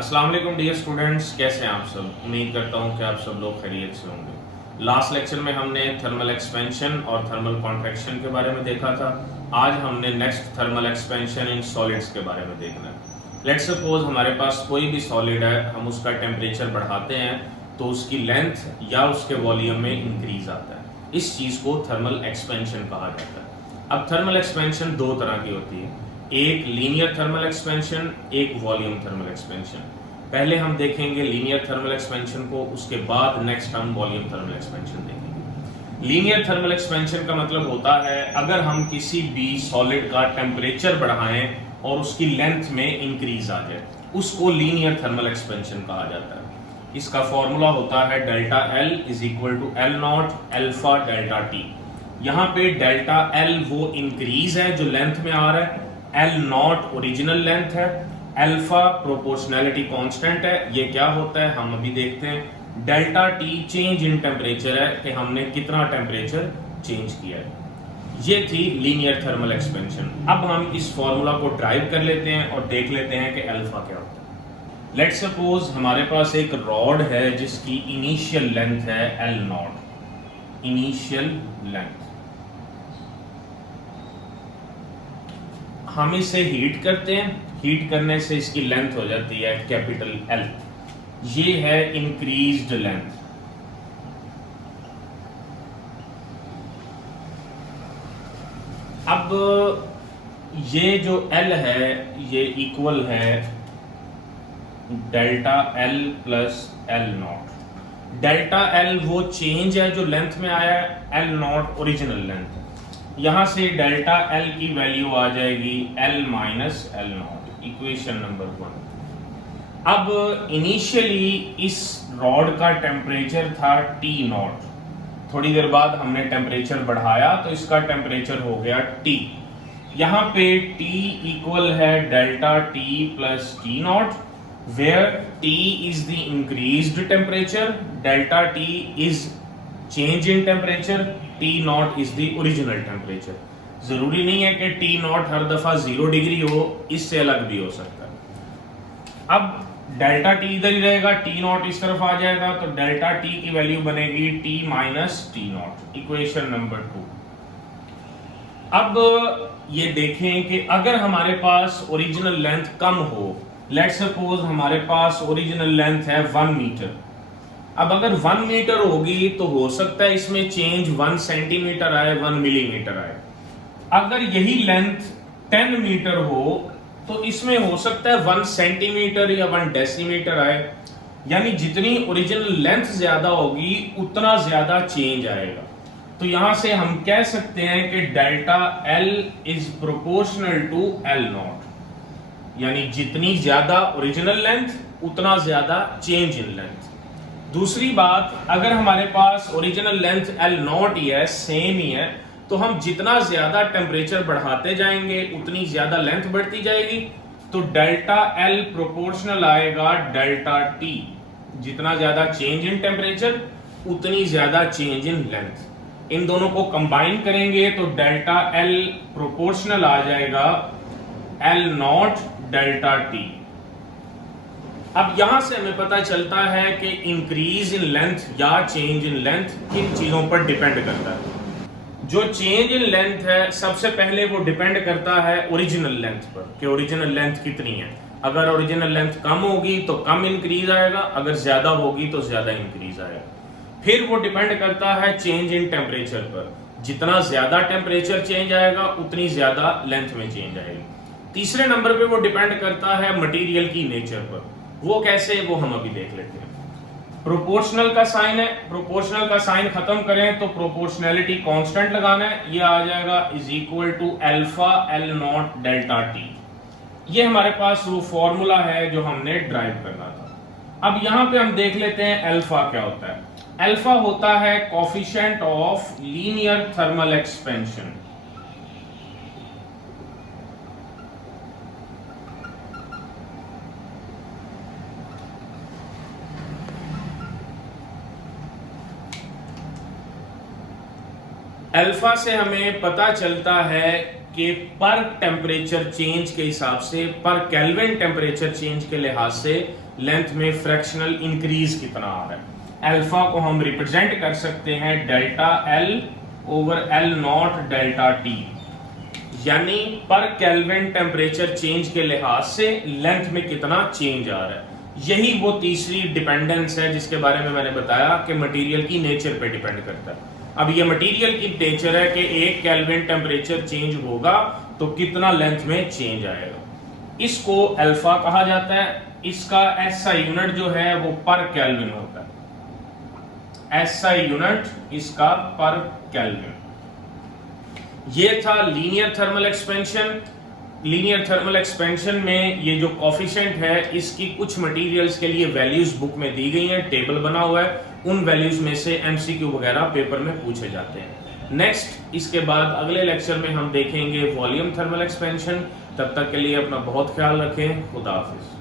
अस्सलाम वालेकुम dear students, कैसे हैं आप सब। उम्मीद करता हूं कि आप सब लोग खैरियत से होंगे। लास्ट लेक्चर में हमने थर्मल एक्सपेंशन और थर्मल कॉन्ट्रैक्शन के बारे में देखा था। आज हमने next thermal expansion in solids के बारे में देखना है। लेट्स सपोज हमारे पास कोई भी सॉलिड है, हम उसका टेम्परेचर बढ़ाते हैं तो उसकी लेंथ या उसके वॉल्यूम में इंक्रीज आता है। इस चीज़ को थर्मल एक्सपेंशन कहा जाता है। अब थर्मल एक्सपेंशन दो तरह की होती है, एक लीनियर थर्मल एक्सपेंशन, एक वॉल्यूम थर्मल एक्सपेंशन। पहले हम देखेंगे लीनियर थर्मल एक्सपेंशन को, उसके बाद नेक्स्ट हम वॉल्यूम थर्मल एक्सपेंशन देखेंगे। लीनियर थर्मल एक्सपेंशन का मतलब होता है अगर हम किसी भी सॉलिड का टेम्परेचर बढ़ाएं और उसकी लेंथ में इंक्रीज आ जाए, उसको लीनियर थर्मल एक्सपेंशन कहा जाता है। इसका फॉर्मूला होता है delta L is equal to L naught alpha delta T. यहाँ पे डेल्टा एल वो इंक्रीज है जो लेंथ में आ रहा है, एल नॉट ओरिजिनल लेंथ है, अल्फा प्रोपोर्शनैलिटी कांस्टेंट है। ये क्या होता है हम अभी देखते हैं। Delta T change in temperature है कि हमने कितना टेम्परेचर चेंज किया है। ये थी लीनियर थर्मल एक्सपेंशन। अब हम इस फॉर्मूला को ड्राइव कर लेते हैं और देख लेते हैं कि अल्फा क्या होता है। लेट्स सपोज हमारे पास एक रॉड है जिसकी इनिशियल लेंथ है एल नॉट, इनिशियल लेंथ। हम इसे हीट करते हैं, हीट करने से इसकी लेंथ हो जाती है कैपिटल एल। ये है इंक्रीज्ड लेंथ। अब ये जो एल है ये इक्वल है delta L plus L naught. Delta L वो चेंज है जो लेंथ में आया है, एल नॉट ओरिजिनल लेंथ है। यहां से डेल्टा एल की वैल्यू आ जाएगी L minus L not, equation number 1। अब इनिशियली इस रॉड का टेम्परेचर था टी नॉट। थोड़ी देर बाद हमने टेम्परेचर बढ़ाया तो इसका टेम्परेचर हो गया टी। यहां पे टी इक्वल है delta T plus T not, where T is the increased temperature, delta T is change in temperature, T naught is the original temperature। जरूरी नहीं है कि T naught हर दफा 0 डिग्री हो, इससे अलग भी हो सकता है। अब डेल्टा T इधर ही रहेगा, T naught इस तरफ आ जाएगा, तो डेल्टा T की वैल्यू बनेगी T minus T naught, equation number 2। अब ये देखें कि अगर हमारे पास ओरिजिनल लेंथ कम हो, लेट्स सपोज हमारे पास ओरिजिनल लेंथ है 1 मीटर। अब अगर 1 मीटर होगी तो हो सकता है इसमें चेंज 1 सेंटीमीटर आए, 1 मिलीमीटर आए। अगर यही लेंथ 10 मीटर हो तो इसमें हो सकता है 1 सेंटीमीटर या 1 डेसीमीटर आए। यानी जितनी ओरिजिनल लेंथ ज्यादा होगी उतना ज्यादा चेंज आएगा। तो यहां से हम कह सकते हैं कि delta L is proportional to L naught, यानी जितनी ज्यादा ओरिजिनल लेंथ उतना ज्यादा चेंज इन लेंथ। दूसरी बात, अगर हमारे पास ओरिजिनल लेंथ एल नॉट ही है, सेम ही है, तो हम जितना ज्यादा टेम्परेचर बढ़ाते जाएंगे उतनी ज्यादा लेंथ बढ़ती जाएगी। तो डेल्टा एल प्रोपोर्शनल आएगा डेल्टा टी। जितना ज्यादा चेंज इन टेम्परेचर उतनी ज्यादा चेंज इन लेंथ। इन दोनों को कंबाइन करेंगे तो डेल्टा एल प्रोपोर्शनल आ जाएगा एल नॉट डेल्टा टी। अब यहां से हमें पता चलता है कि इंक्रीज इन लेंथ या चेंज इन लेंथ किन चीजों पर डिपेंड करता है। जो चेंज इन लेंथ है सबसे पहले वो डिपेंड करता है ओरिजिनल लेंथ पर कि ओरिजिनल लेंथ कितनी है। अगर ओरिजिनल लेंथ कम होगी तो कम इंक्रीज आएगा, अगर ज्यादा होगी तो ज्यादा इंक्रीज आएगा। फिर वो डिपेंड करता है चेंज इन टेम्परेचर पर। जितना ज्यादा टेम्परेचर चेंज आएगा उतनी ज्यादा लेंथ में चेंज आएगी। तीसरे नंबर पे वो डिपेंड करता है मटेरियल की नेचर पर। वो कैसे, वो हम अभी देख लेते हैं। प्रोपोर्शनल का साइन है, प्रोपोर्शनल का साइन खत्म करें तो प्रोपोर्शनैलिटी कांस्टेंट लगाना है। ये आ जाएगा is equal to alpha L naught delta T. ये हमारे पास वो फॉर्मूला है जो हमने ड्राइव करना था। अब यहां पे हम देख लेते हैं अल्फा क्या होता है। अल्फा होता है coefficient of linear thermal expansion. Alpha से हमें पता चलता है कि पर टेम्परेचर चेंज के हिसाब से, पर केल्विन टेम्परेचर चेंज के लिहाज से लेंथ में फ्रैक्शनल इंक्रीज कितना आ रहा है। अल्फा को हम रिप्रेजेंट कर सकते हैं delta L over L naught delta T, यानी पर केल्विन टेम्परेचर चेंज के लिहाज से लेंथ में कितना चेंज आ रहा है। यही वो तीसरी डिपेंडेंस है जिसके बारे में मैंने बताया कि मटेरियल की नेचर पे डिपेंड करता है। अब ये मटेरियल की नेचर है कि 1 केल्विन टेम्परेचर चेंज होगा तो कितना लेंथ में चेंज आएगा। इसको अल्फा कहा जाता है। इसका एसआई यूनिट जो है वो पर केल्विन होता है। एसआई यूनिट इसका पर केल्विन। ये था linear thermal expansion. Linear thermal expansion में ये जो कॉफिशिएंट है इसकी कुछ मटेरियल्स के लिए वैल्यूज बुक में दी गई हैं, टेबल बना हुआ है, उन वैल्यूज में से एमसीक्यू वगैरह पेपर में पूछे जाते हैं। नेक्स्ट इसके बाद अगले लेक्चर में हम देखेंगे वॉल्यूम थर्मल एक्सपेंशन। तब तक के लिए अपना बहुत ख्याल रखें। खुदा हाफिज।